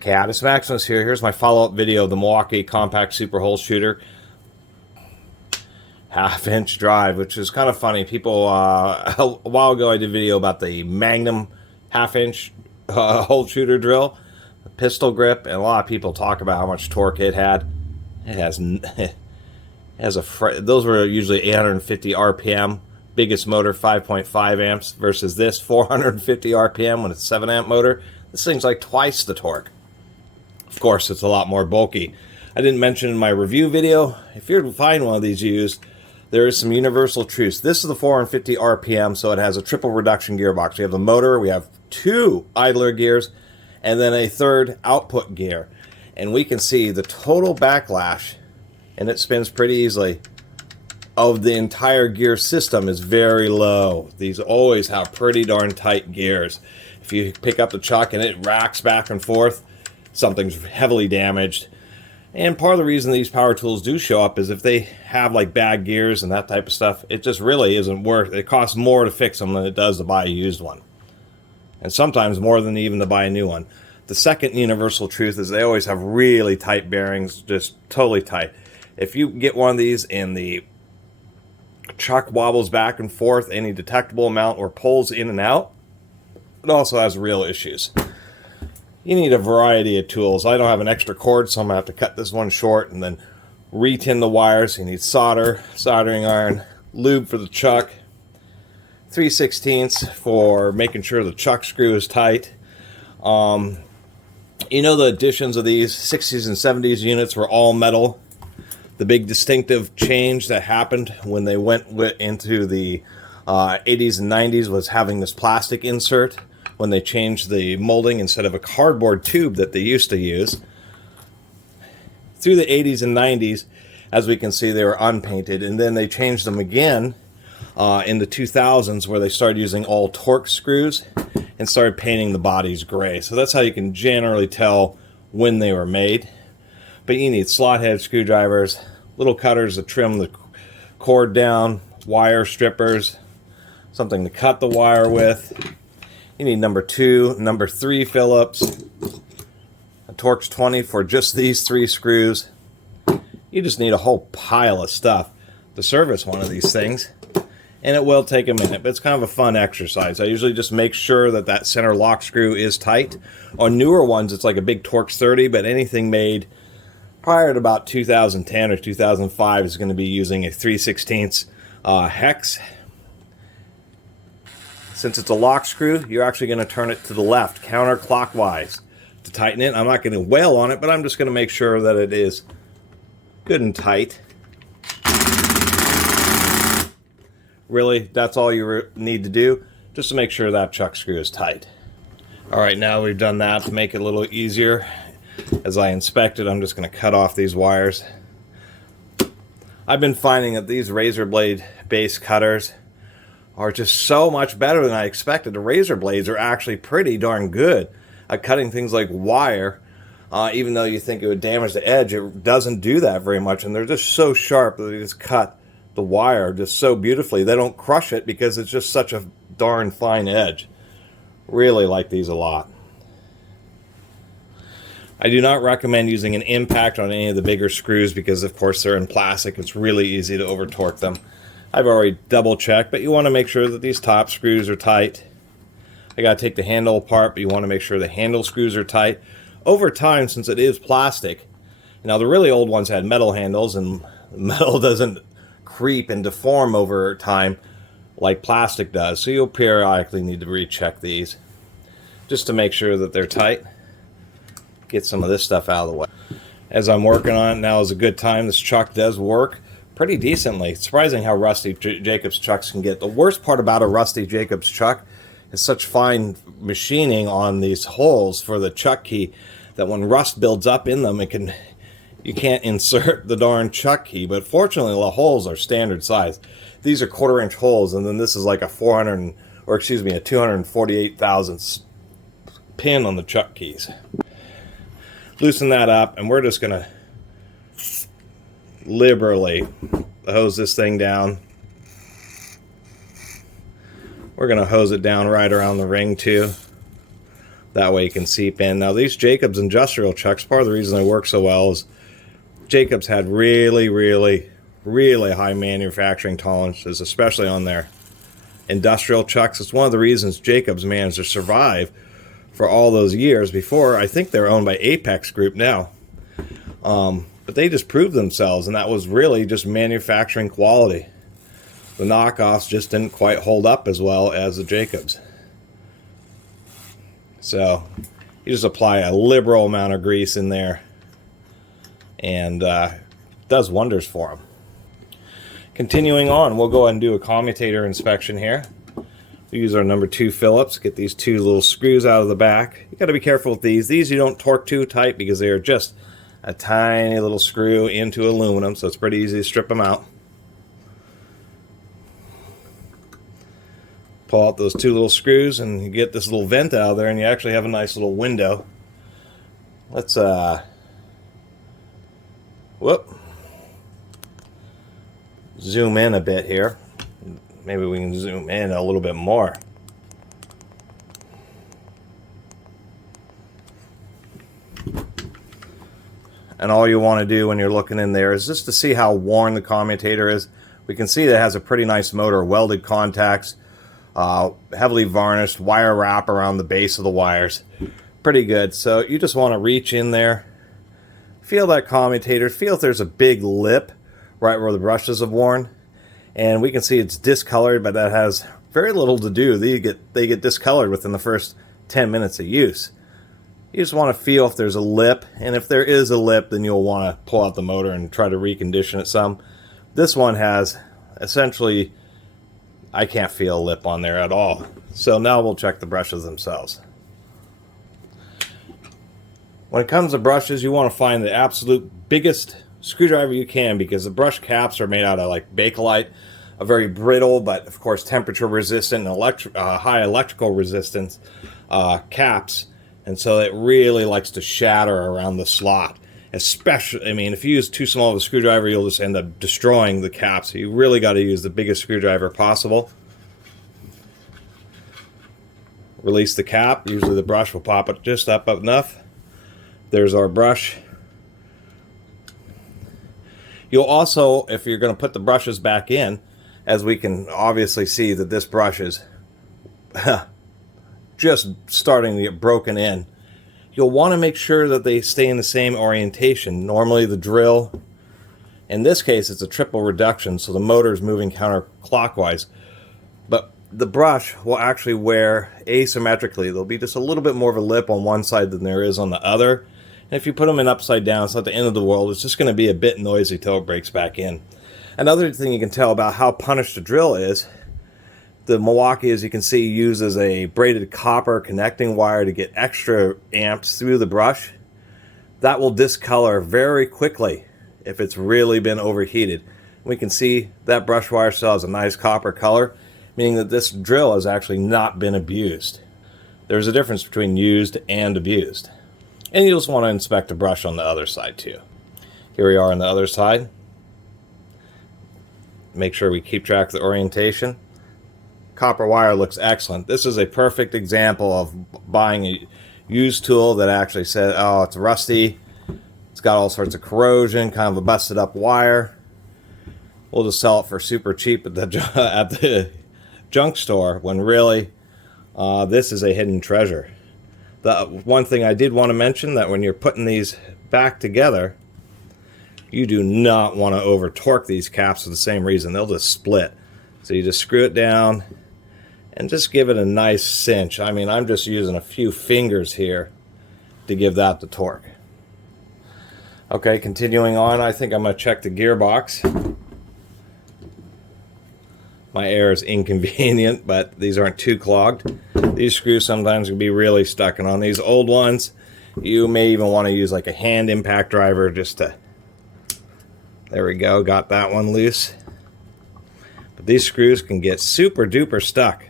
Catus Maximus here. Here's my follow-up video of the Milwaukee compact super hole shooter half-inch drive, which is kind of funny. People, a while ago I did a video about the Magnum half-inch hole shooter drill, the pistol grip, and a lot of people talk about how much torque it had. It has those were usually 850 RPM, biggest motor 5.5 amps versus this 450 RPM when it's 7 amp motor. This thing's like twice the torque. Of course, it's a lot more bulky. I didn't mention in my review video, if you're to find one of these used, there is some universal truths. This is the 450 RPM, so it has a triple reduction gearbox. We have the motor, we have 2 idler gears, and then a 3rd output gear. And we can see the total backlash, and it spins pretty easily, of the entire gear system is very low. These always have pretty darn tight gears. If you pick up the chuck and it racks back and forth, something's heavily damaged. And part of the reason these power tools do show up is if they have like bad gears and that type of stuff, it just really isn't worth it. It costs more to fix them than it does to buy a used one. And sometimes more than even to buy a new one. The second universal truth is they always have really tight bearings, just totally tight. If you get one of these and the chuck wobbles back and forth any detectable amount or pulls in and out, it also has real issues. You need a variety of tools. I don't have an extra cord, so I'm going to have to cut this one short and then re-tin the wires. You need solder, soldering iron, lube for the chuck, 3/16 for making sure the chuck screw is tight. You know, the additions of these 60s and 70s units were all metal. The big distinctive change that happened when they went into the 80s and 90s was having this plastic insert when they changed the molding instead of a cardboard tube that they used to use. Through the 80s and 90s, as we can see, they were unpainted, and then they changed them again in the 2000s where they started using all torque screws and started painting the bodies gray. So that's how you can generally tell when they were made. But you need slot head screwdrivers, little cutters to trim the cord down, wire strippers, something to cut the wire with. You need number 2, number 3 Phillips, a Torx 20 for just these 3 screws. You just need a whole pile of stuff to service one of these things. And it will take a minute, but it's kind of a fun exercise. I usually just make sure that that center lock screw is tight. On newer ones, it's like a big Torx 30, but anything made prior to about 2010 or 2005 is going to be using a 3/16 hex. Since it's a lock screw, you're actually going to turn it to the left, counterclockwise, to tighten it. I'm not going to wail on it, but I'm just going to make sure that it is good and tight. Really, that's all you need to do, just to make sure that chuck screw is tight. Alright, now we've done that to make it a little easier. As I inspect it, I'm just going to cut off these wires. I've been finding that these razor blade base cutters are just so much better than I expected. The razor blades are actually pretty darn good at cutting things like wire. Even though you think it would damage the edge, it doesn't do that very much, and they're just so sharp that they just cut the wire just so beautifully. They don't crush it because it's just such a darn fine edge. Really like these a lot. I do not recommend using an impact on any of the bigger screws because of course they're in plastic. It's really easy to over torque them. I've already double checked, but you want to make sure that these top screws are tight. I got to take the handle apart, but you want to make sure the handle screws are tight. Over time, since it is plastic, now the really old ones had metal handles, and metal doesn't creep and deform over time like plastic does, so you'll periodically need to recheck these just to make sure that they're tight. Get some of this stuff out of the way. As I'm working on it, now is a good time. This chuck does work pretty decently. It's surprising how rusty Jacobs chucks can get. The worst part about a rusty Jacobs chuck is such fine machining on these holes for the chuck key that when rust builds up in them, you can't insert the darn chuck key. But fortunately, the holes are standard size. These are 1/4 inch holes, and then this is like a 248 thousandths pin on the chuck keys. Loosen that up, and we're just going to liberally hose this thing down. We're going to hose it down right around the ring too. That way you can seep in. Now these Jacobs industrial chucks, part of the reason they work so well is Jacobs had really, really, really high manufacturing tolerances, especially on their industrial chucks. It's one of the reasons Jacobs managed to survive for all those years before. I think they're owned by Apex Group now. But they just proved themselves, and that was really just manufacturing quality. The knockoffs just didn't quite hold up as well as the Jacobs. So you just apply a liberal amount of grease in there, and it does wonders for them. Continuing on, we'll go ahead and do a commutator inspection here. We use our number 2 Phillips, get these 2 little screws out of the back. You got to be careful with these. These you don't torque too tight because they are just a tiny little screw into aluminum, so it's pretty easy to strip them out. Pull out those 2 little screws and you get this little vent out of there, and you actually have a nice little window. Let's zoom in a bit here. Maybe we can zoom in a little bit more. And all you want to do when you're looking in there is just to see how worn the commutator is. We can see that it has a pretty nice motor, welded contacts, heavily varnished, wire wrap around the base of the wires. Pretty good. So you just want to reach in there, feel that commutator, feel if there's a big lip right where the brushes have worn. And we can see it's discolored, but that has very little to do. They get discolored within the first 10 minutes of use. You just want to feel if there's a lip, and if there is a lip, then you'll want to pull out the motor and try to recondition it some. This one has essentially, I can't feel a lip on there at all. So now we'll check the brushes themselves. When it comes to brushes, you want to find the absolute biggest screwdriver you can, because the brush caps are made out of like Bakelite, a very brittle but of course temperature resistant and high electrical resistance caps, and so it really likes to shatter around the slot. Especially, I mean, if you use too small of a screwdriver, you'll just end up destroying the cap. So you really got to use the biggest screwdriver possible. Release the cap. Usually the brush will pop it just up enough. There's our brush. You'll also, if you're going to put the brushes back in, as we can obviously see that this brush is just starting to get broken in, you'll want to make sure that they stay in the same orientation. Normally the drill, in this case it's a triple reduction, so the motor is moving counterclockwise, but the brush will actually wear asymmetrically. There'll be just a little bit more of a lip on one side than there is on the other. And if you put them in upside down, it's not the end of the world. It's just going to be a bit noisy till it breaks back in. Another thing you can tell about how punished the drill is, the Milwaukee, as you can see, uses a braided copper connecting wire to get extra amps through the brush. That will discolor very quickly if it's really been overheated. We can see that brush wire still has a nice copper color, meaning that this drill has actually not been abused. There's a difference between used and abused. And you just want to inspect the brush on the other side too. Here we are on the other side. Make sure we keep track of the orientation. Copper wire looks excellent. This is a perfect example of buying a used tool that actually said, oh, it's rusty, it's got all sorts of corrosion, kind of a busted up wire. We'll just sell it for super cheap at the junk store, when really this is a hidden treasure. The one thing I did want to mention, that when you're putting these back together, you do not want to over torque these caps for the same reason. They'll just split. So you just screw it down and just give it a nice cinch. I mean, I'm just using a few fingers here to give that the torque. Okay, continuing on, I think I'm going to check the gearbox. My air is inconvenient, but these aren't too clogged. These screws sometimes can be really stuck, and on these old ones, you may even want to use like a hand impact driver just to... There we go, got that one loose. But these screws can get super duper stuck.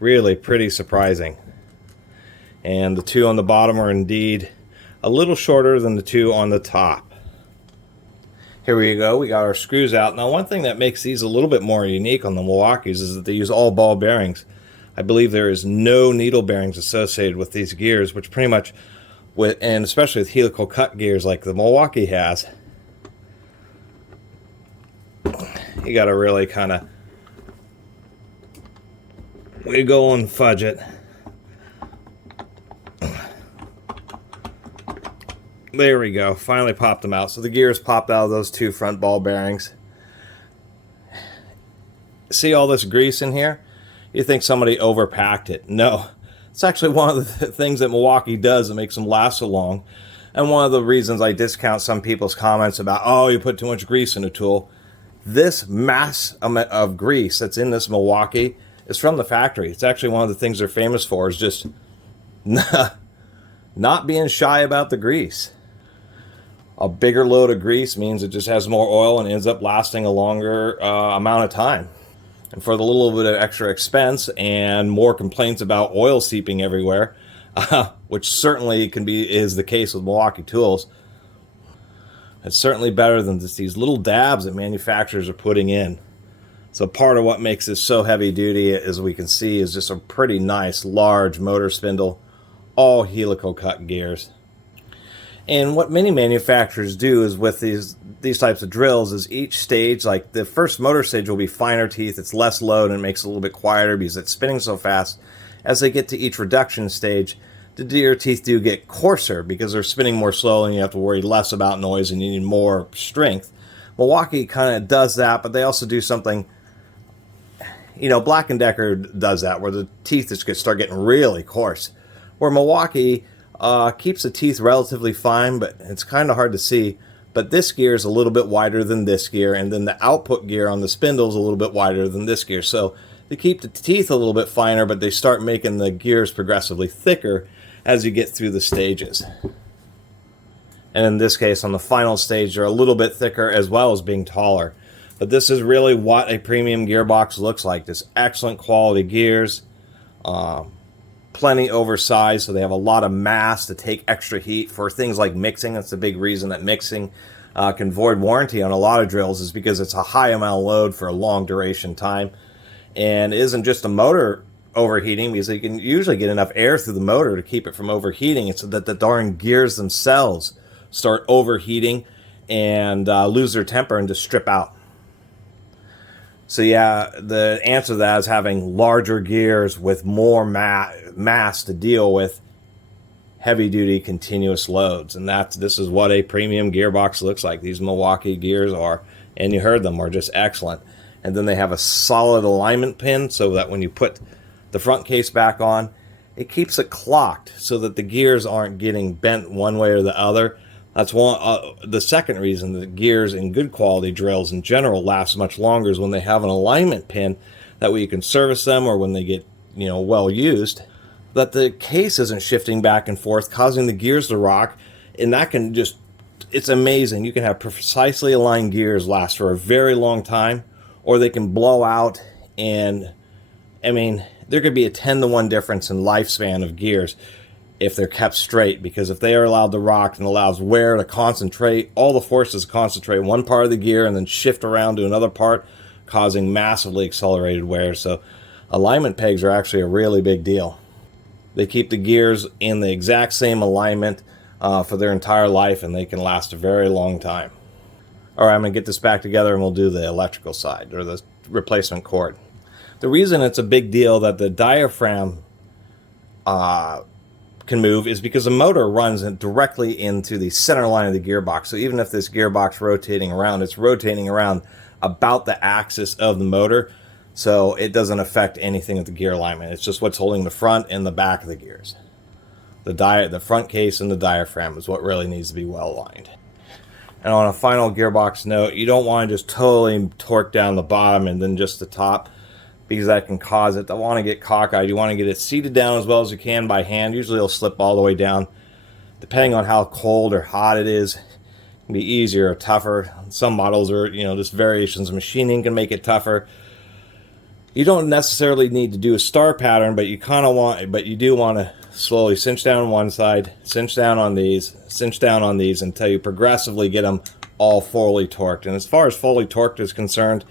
Really pretty surprising. And the two on the bottom are indeed a little shorter than the two on the top. Here we go, we got our screws out. Now one thing that makes these a little bit more unique on the Milwaukees is that they use all ball bearings. I believe there is no needle bearings associated with these gears, which pretty much, and especially with helical cut gears like the Milwaukee has, you got to really kind of wiggle and fudge it. There we go. Finally popped them out. So the gears popped out of those two front ball bearings. See all this grease in here? You think somebody overpacked it. No. It's actually one of the things that Milwaukee does that makes them last so long. And one of the reasons I discount some people's comments about, oh, you put too much grease in a tool. This mass of grease that's in this Milwaukee is from the factory. It's actually one of the things they're famous for, is just not being shy about the grease. A bigger load of grease means it just has more oil and ends up lasting a longer amount of time. And for the little bit of extra expense and more complaints about oil seeping everywhere, which certainly is the case with Milwaukee tools, it's certainly better than just these little dabs that manufacturers are putting in. So part of what makes this so heavy duty, as we can see, is just a pretty nice large motor spindle, all helical cut gears. And what many manufacturers do is with these types of drills is each stage, like the first motor stage will be finer teeth, it's less load and it makes it a little bit quieter because it's spinning so fast. As they get to each reduction stage, the gear teeth do get coarser because they're spinning more slowly and you have to worry less about noise and you need more strength. Milwaukee kind of does that, but they also do something, you know, Black & Decker does that, where the teeth just start getting really coarse. Where Milwaukee keeps the teeth relatively fine, but it's kind of hard to see. But this gear is a little bit wider than this gear, and then the output gear on the spindle is a little bit wider than this gear. So they keep the teeth a little bit finer, but they start making the gears progressively thicker as you get through the stages. And in this case, on the final stage, they're a little bit thicker as well as being taller. But this is really what a premium gearbox looks like. This excellent quality gears, plenty oversized, so they have a lot of mass to take extra heat for things like mixing. That's the big reason that mixing can void warranty on a lot of drills, is because it's a high amount of load for a long duration time. And it isn't just a motor overheating, because you can usually get enough air through the motor to keep it from overheating. It's so that the darn gears themselves start overheating and lose their temper and just strip out. So yeah, the answer to that is having larger gears with more mass to deal with heavy-duty continuous loads. And this is what a premium gearbox looks like. These Milwaukee gears are, and you heard them, are just excellent. And then they have a solid alignment pin so that when you put the front case back on, it keeps it clocked so that the gears aren't getting bent one way or the other. That's the second reason that gears in good quality drills in general last much longer, is when they have an alignment pin. That way you can service them, or when they get, you know, well used, that the case isn't shifting back and forth, causing the gears to rock. And that can just, it's amazing. You can have precisely aligned gears last for a very long time, or they can blow out. And I mean, there could be a 10-to-1 difference in lifespan of gears if they're kept straight, because if they are allowed to rock and allows wear to concentrate, all the forces concentrate in one part of the gear and then shift around to another part, causing massively accelerated wear. So alignment pegs are actually a really big deal. They keep the gears in the exact same alignment for their entire life, and they can last a very long time. All right, I'm going to get this back together and we'll do the electrical side, or the replacement cord. The reason it's a big deal that the diaphragm can move is because the motor runs directly into the center line of the gearbox. So even if this gearbox rotating around, it's rotating around about the axis of the motor, so it doesn't affect anything with the gear alignment. It's just what's holding the front and the back of the gears. The front case and the diaphragm is what really needs to be well aligned. And on a final gearbox note, you don't want to just totally torque down the bottom and then just the top, because that can cause it to want to get cockeyed. You want to get it seated down as well as you can by hand. Usually it'll slip all the way down. Depending on how cold or hot it is, it can be easier or tougher. Some models are, you know, just variations of machining can make it tougher. You don't necessarily need to do a star pattern, but you do want to slowly cinch down on one side, cinch down on these until you progressively get them all fully torqued. And as far as fully torqued is concerned,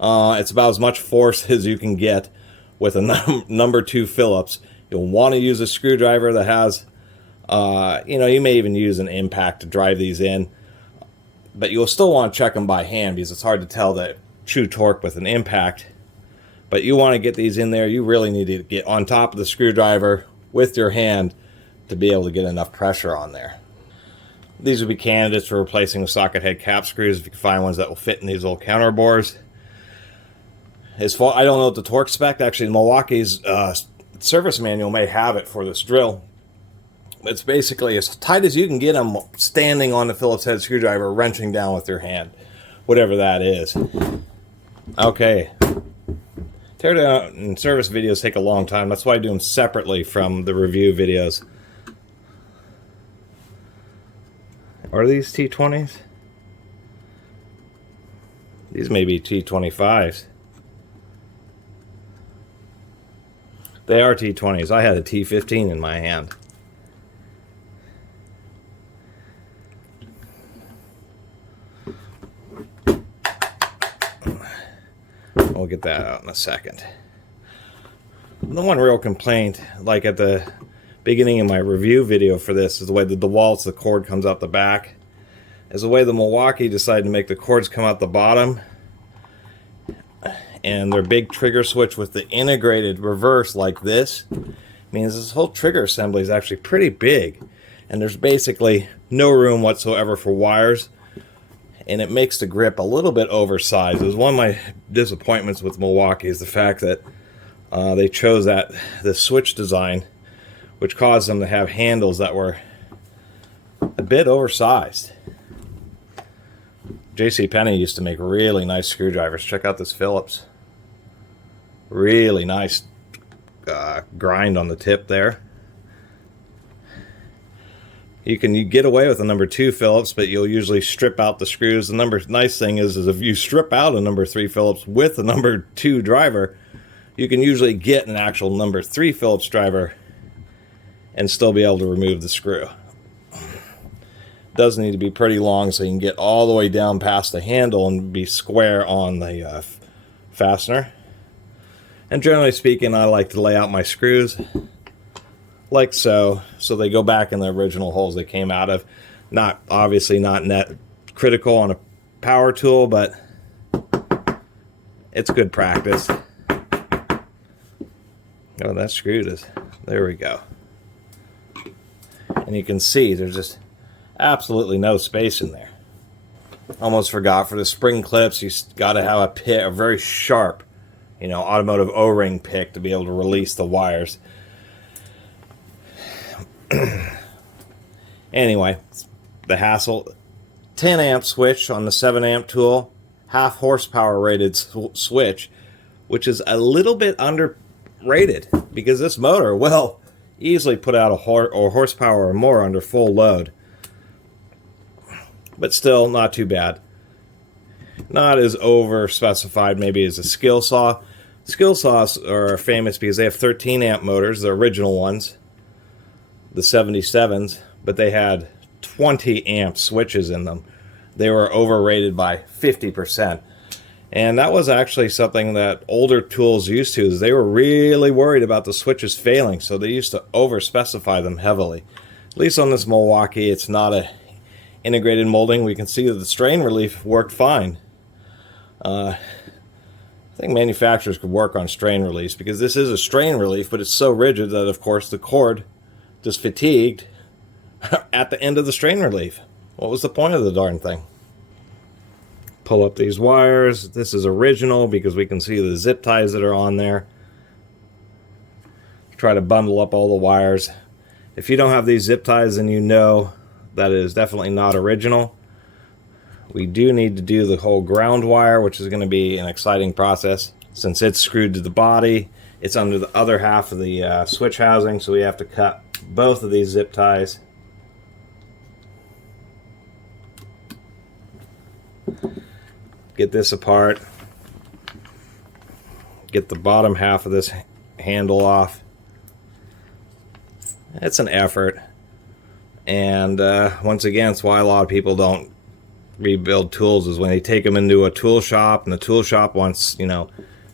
it's about as much force as you can get with a number 2 Phillips, you'll want to use a screwdriver that has, you may even use an impact to drive these in, but you'll still want to check them by hand because it's hard to tell the true torque with an impact. But you want to get these in there. You really need to get on top of the screwdriver with your hand to be able to get enough pressure on there. These would be candidates for replacing with socket head cap screws if you can find ones that will fit in these little counter bores. I don't know what the torque spec, actually Milwaukee's service manual may have it for this drill. It's basically as tight as you can get them standing on the Phillips head screwdriver, wrenching down with your hand, whatever that is. Okay. Teardown and service videos take a long time. That's why I do them separately from the review videos. Are these T20s? These may be T25s. They are T20s. I had a T15 in my hand. We'll get that out in a second. The one real complaint, like at the beginning of my review video for this, is the way the DeWalt's, the cord comes out the back. Is the way the Milwaukee decided to make the cords come out the bottom. And their big trigger switch with the integrated reverse like this means this whole trigger assembly is actually pretty big. And there's basically no room whatsoever for wires. And it makes the grip a little bit oversized. It was one of my disappointments with Milwaukee is the fact that they chose the switch design, which caused them to have handles that were a bit oversized. JCPenney used to make really nice screwdrivers. Check out this Phillips. Really nice grind on the tip there. You get away with a number 2 Phillips, but you'll usually strip out the screws. The nice thing is if you strip out a number 3 Phillips with a number 2 driver, you can usually get an actual number 3 Phillips driver and still be able to remove the screw. Does need to be pretty long so you can get all the way down past the handle and be square on the fastener. And generally speaking, I like to lay out my screws like so they go back in the original holes they came out of. Obviously not net critical on a power tool, but it's good practice. Oh, that screwed us. There we go. And you can see there's just absolutely no space in there. Almost forgot, for the spring clips, you got to have a very sharp, automotive O-ring pick to be able to release the wires. Anyway, the hassle. 10 amp switch on the 7 amp tool, half horsepower rated switch, which is a little bit underrated because this motor will easily put out a horsepower or more under full load. But still not too bad. Not as over specified maybe as a skill saw. Skill saws are famous because they have 13 amp motors, the original ones, the 77s, but they had 20 amp switches in them. They were overrated by 50%. And that was actually something that older tools used to, is they were really worried about the switches failing, so they used to over specify them heavily. At least on this Milwaukee, it's not a integrated molding. We can see that the strain relief worked fine. I think manufacturers could work on strain release because this is a strain relief, but it's so rigid that of course the cord just fatigued at the end of the strain relief. What was the point of the darn thing? Pull up these wires. This is original because we can see the zip ties that are on there. Try to bundle up all the wires. If you don't have these zip ties, then you know that it is definitely not original. We do need to do the whole ground wire, which is going to be an exciting process. Since it's screwed to the body, it's under the other half of the switch housing, so we have to cut both of these zip ties. Get this apart. Get the bottom half of this handle off. It's an effort. And once again, it's why a lot of people don't rebuild tools, is when they take them into a tool shop and the tool shop wants,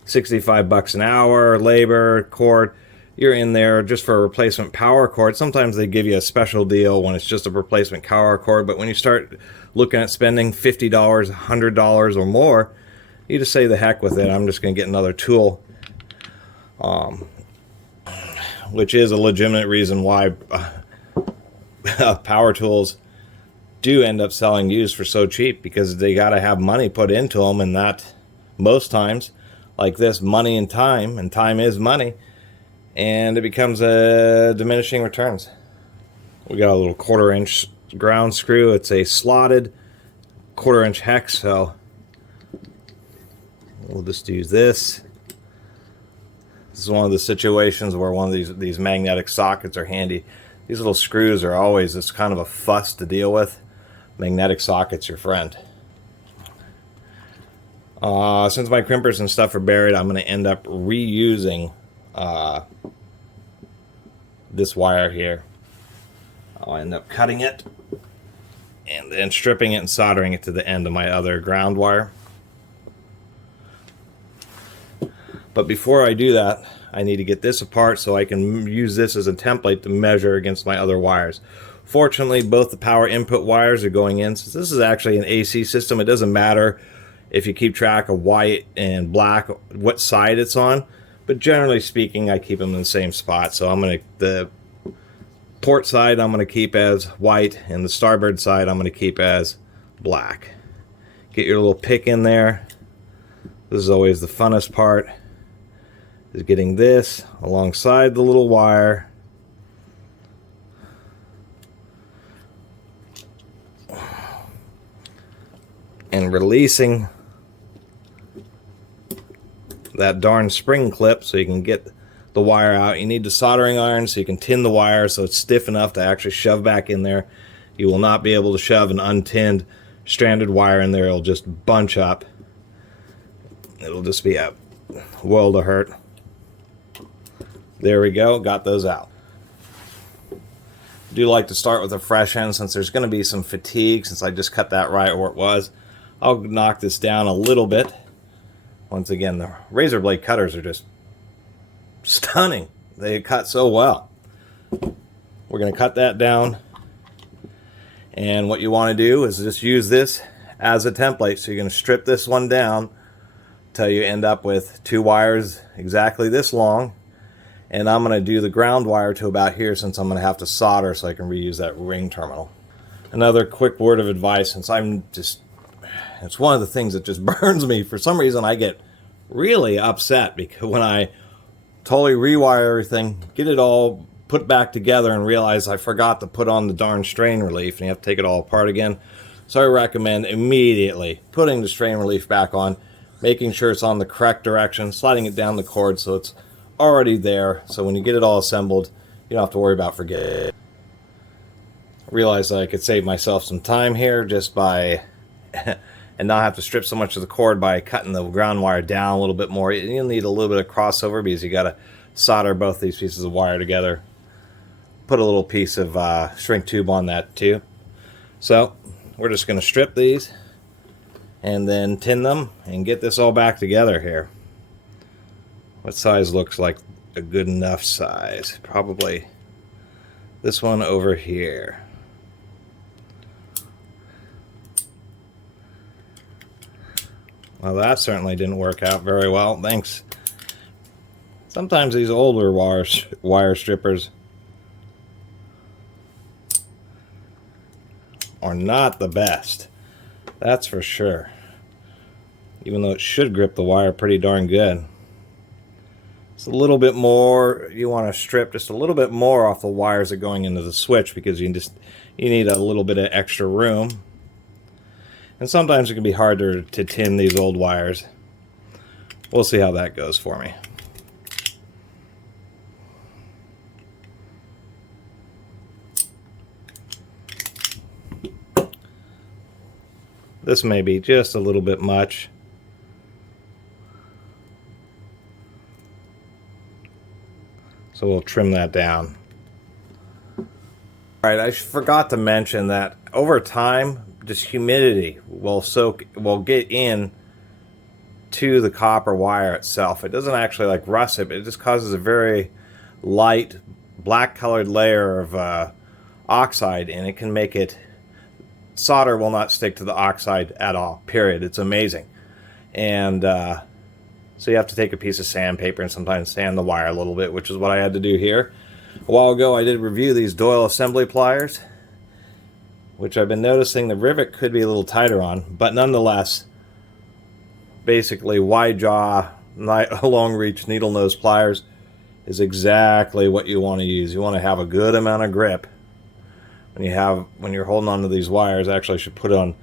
$65 an hour, labor, cord. You're in there just for a replacement power cord. Sometimes they give you a special deal when it's just a replacement power cord, but when you start looking at spending $50, $100 or more, you just say the heck with it. I'm just going to get another tool, which is a legitimate reason why power tools do end up selling used for so cheap, because they got to have money put into them, and that most times, like this, money and time is money, and it becomes a diminishing returns. We got a little 1/4 inch ground screw. It's a slotted 1/4 inch hex, so we'll just use this. This is one of the situations where one of these magnetic sockets are handy. These little screws are always this kind of a fuss to deal with. Magnetic socket's your friend. Since my crimpers and stuff are buried, I'm going to end up reusing this wire here. I'll end up cutting it and then stripping it and soldering it to the end of my other ground wire. But before I do that, I need to get this apart so I can use this as a template to measure against my other wires. Fortunately, both the power input wires are going in. Since this is actually an AC system, it doesn't matter if you keep track of white and black, what side it's on. But generally speaking, I keep them in the same spot. So the port side I'm going to keep as white, and the starboard side I'm going to keep as black. Get your little pick in there. This is always the funnest part, is getting this alongside the little wire. And releasing that darn spring clip so you can get the wire out. You need the soldering iron so you can tin the wire so it's stiff enough to actually shove back in there. You will not be able to shove an untinned stranded wire in there. It'll just bunch up. It'll just be a world of hurt. There we go, got those out. I do like to start with a fresh end since there's going to be some fatigue, since I just cut that right where it was. I'll knock this down a little bit. Once again, the razor blade cutters are just stunning. They cut so well. We're going to cut that down. And what you want to do is just use this as a template. So you're going to strip this one down till you end up with 2 wires exactly this long. And I'm going to do the ground wire to about here, since I'm going to have to solder so I can reuse that ring terminal. Another quick word of advice, since it's one of the things that just burns me. For some reason, I get really upset because when I totally rewire everything, get it all put back together, and realize I forgot to put on the darn strain relief, and you have to take it all apart again. So I recommend immediately putting the strain relief back on, making sure it's on the correct direction, sliding it down the cord so it's already there. So when you get it all assembled, you don't have to worry about forgetting it. I realized that I could save myself some time here just by and not have to strip so much of the cord by cutting the ground wire down a little bit more. You'll need a little bit of crossover because you got to solder both these pieces of wire together. Put a little piece of shrink tube on that too. So we're just going to strip these and then tin them and get this all back together here. What size looks like a good enough size? Probably this one over here. Well, that certainly didn't work out very well. Thanks. Sometimes these older wire strippers are not the best. That's for sure. Even though it should grip the wire pretty darn good. It's a little bit more, you want to strip just a little bit more off the wires that are going into the switch, because you need a little bit of extra room. And sometimes it can be harder to tin these old wires. We'll see how that goes for me. This may be just a little bit much. So we'll trim that down. Alright, I forgot to mention that over time, just humidity will get in to the copper wire itself. It doesn't actually like rust it, but it just causes a very light black colored layer of oxide, and it can make it, solder will not stick to the oxide at all, period. It's amazing. And so you have to take a piece of sandpaper and sometimes sand the wire a little bit, which is what I had to do here. A while ago I did review these Doyle assembly pliers, which I've been noticing the rivet could be a little tighter on, but nonetheless, basically wide jaw, long reach needle nose pliers is exactly what you want to use. You want to have a good amount of grip when you're holding on to these wires. Actually, I should put on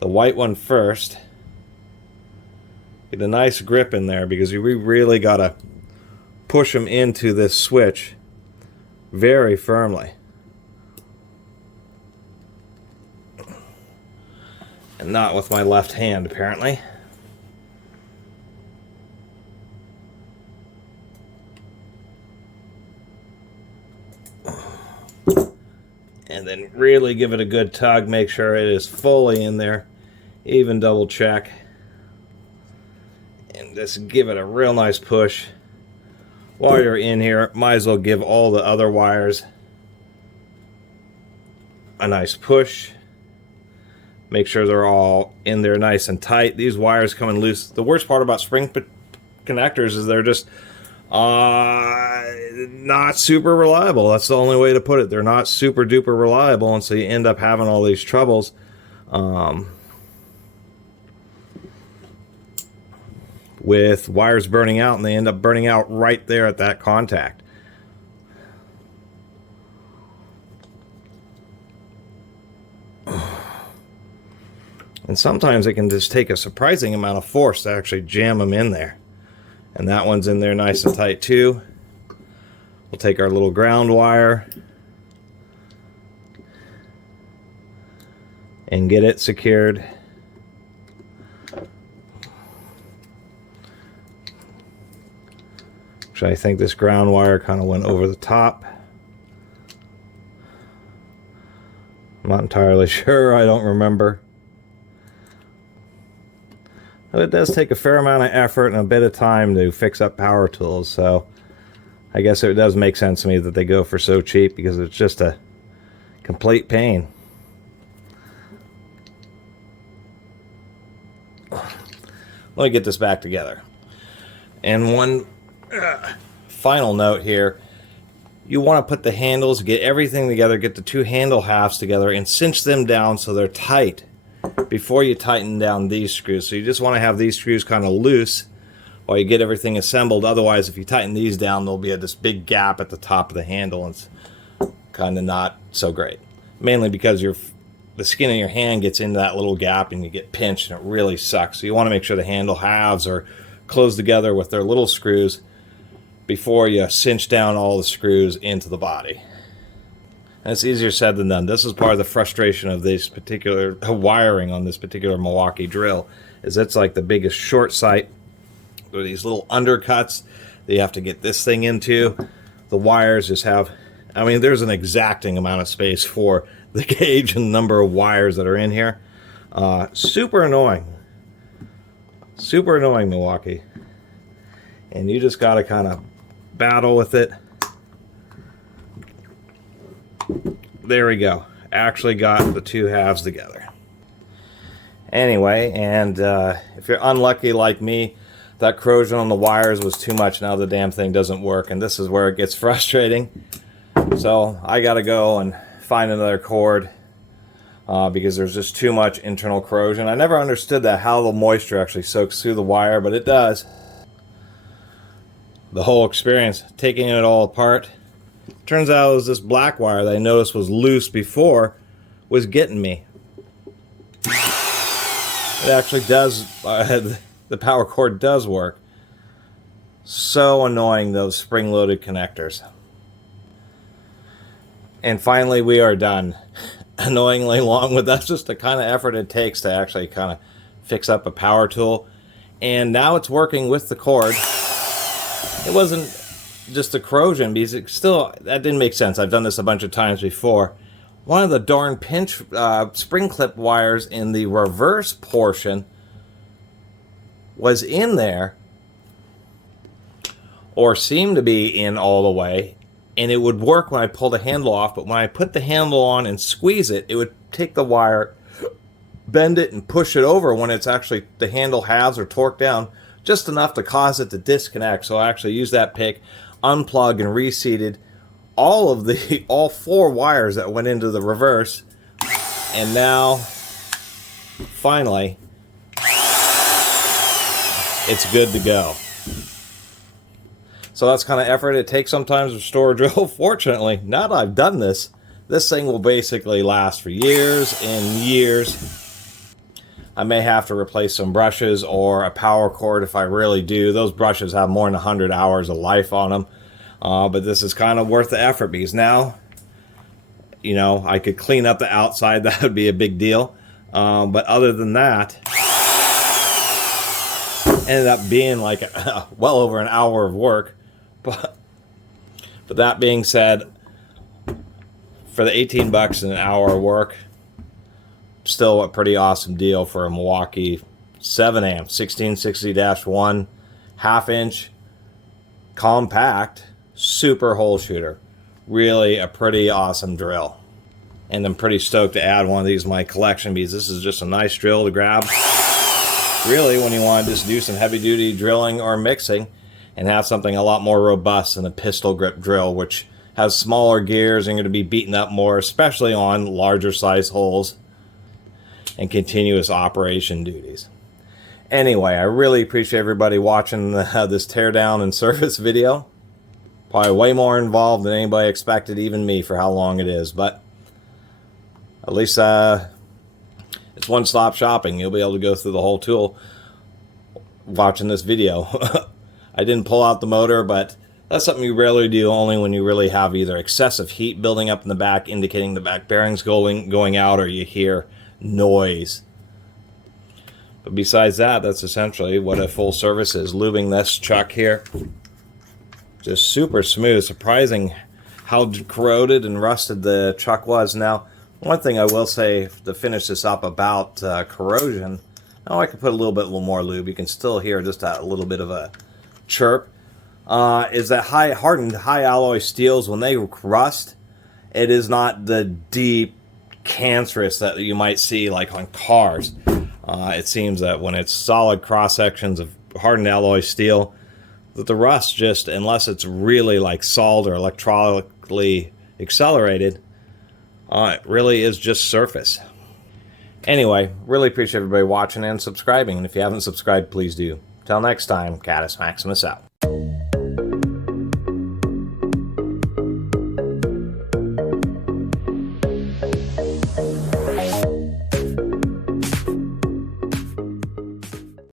the white one first. Get a nice grip in there, because we really got to push them into this switch very firmly. And not with my left hand, apparently. And then really give it a good tug, make sure it is fully in there, even double check. And just give it a real nice push. While you're in here, might as well give all the other wires a nice push. Make sure they're all in there nice and tight. These wires coming loose. The worst part about spring connectors is they're just not super reliable. That's the only way to put it. They're not super duper reliable, and so you end up having all these troubles. With wires burning out, and they end up burning out right there at that contact. And sometimes it can just take a surprising amount of force to actually jam them in there. And that one's in there nice and tight too. We'll take our little ground wire and get it secured. I think this ground wire kind of went over the top. I'm not entirely sure. I don't remember. But it does take a fair amount of effort and a bit of time to fix up power tools, so I guess it does make sense to me that they go for so cheap, because it's just a complete pain. Let me get this back together. And one final note here, you want to put the handles, get everything together, get the two handle halves together and cinch them down so they're tight before you tighten down these screws. So you just want to have these screws kind of loose while you get everything assembled. Otherwise, if you tighten these down, there'll be this big gap at the top of the handle, and it's kind of not so great. Mainly because the skin of your hand gets into that little gap and you get pinched, and it really sucks. So you want to make sure the handle halves are closed together with their little screws before you cinch down all the screws into the body. And it's easier said than done. This is part of the frustration of this particular wiring on this particular Milwaukee drill, is it's like the biggest short sight. There are these little undercuts that you have to get this thing into. The wires just have, I mean, there's an exacting amount of space for the gauge and number of wires that are in here. Super annoying. Super annoying, Milwaukee. And you just got to kind of battle with it. There we go. Actually got the two halves together. Anyway, and if you're unlucky like me, that corrosion on the wires was too much. Now the damn thing doesn't work, and this is where it gets frustrating. So I got to go and find another cord because there's just too much internal corrosion. I never understood that, how the moisture actually soaks through the wire, but it does. The whole experience, taking it all apart, turns out it was this black wire that I noticed was loose before was getting me. It actually does, the power cord does work. So annoying, those spring-loaded connectors. And finally we are done. Annoyingly long, but that's just the kind of effort it takes to actually kind of fix up a power tool. And now it's working with the cord. It wasn't just the corrosion, because it still, that didn't make sense. I've done this a bunch of times before. One of the darn pinch spring clip wires in the reverse portion was in there, or seemed to be in all the way, and it would work when I pull the handle off, but when I put the handle on and squeeze it, it would take the wire, bend it, and push it over when it's actually, the handle halves or torqued down, just enough to cause it to disconnect. So I actually used that pick, unplugged and reseated all 4 wires that went into the reverse, and now, finally, it's good to go. So that's kind of effort it takes sometimes to restore a drill. Fortunately, now that I've done this, this thing will basically last for years and years. I may have to replace some brushes or a power cord if I really do. Those brushes have more than 100 hours of life on them. But this is kind of worth the effort, because now, you know, I could clean up the outside. That would be a big deal. But other than that, ended up being like well over an hour of work. But that being said, for the 18 bucks an hour of work, still a pretty awesome deal for a Milwaukee 7 amp 1660-1 half-inch compact super hole shooter. Really a pretty awesome drill, and I'm pretty stoked to add one of these to my collection, because this is just a nice drill to grab really when you want to just do some heavy duty drilling or mixing and have something a lot more robust than a pistol grip drill, which has smaller gears and going to be beaten up more, especially on larger size holes and continuous operation duties. Anyway, I really appreciate everybody watching this teardown and service video. Probably way more involved than anybody expected, even me, for how long it is. But at least it's one-stop shopping. You'll be able to go through the whole tool watching this video. I didn't pull out the motor, but that's something you rarely do, only when you really have either excessive heat building up in the back, indicating the back bearings going out, or you hear noise. But besides that, that's essentially what a full service is. Lubing this chuck here, just super smooth. Surprising how corroded and rusted the chuck was. Now, one thing I will say to finish this up about corrosion, now I could put a little bit more lube. You can still hear just a little bit of a chirp. Is that hardened high alloy steels, when they rust, it is not the deep cancerous that you might see like on cars. It seems that when it's solid cross sections of hardened alloy steel, that the rust, just unless it's really like salt or electronically accelerated, it really is just surface. Anyway, really appreciate everybody watching and subscribing, and if you haven't subscribed, please do. Till next time, Catus Maximus out.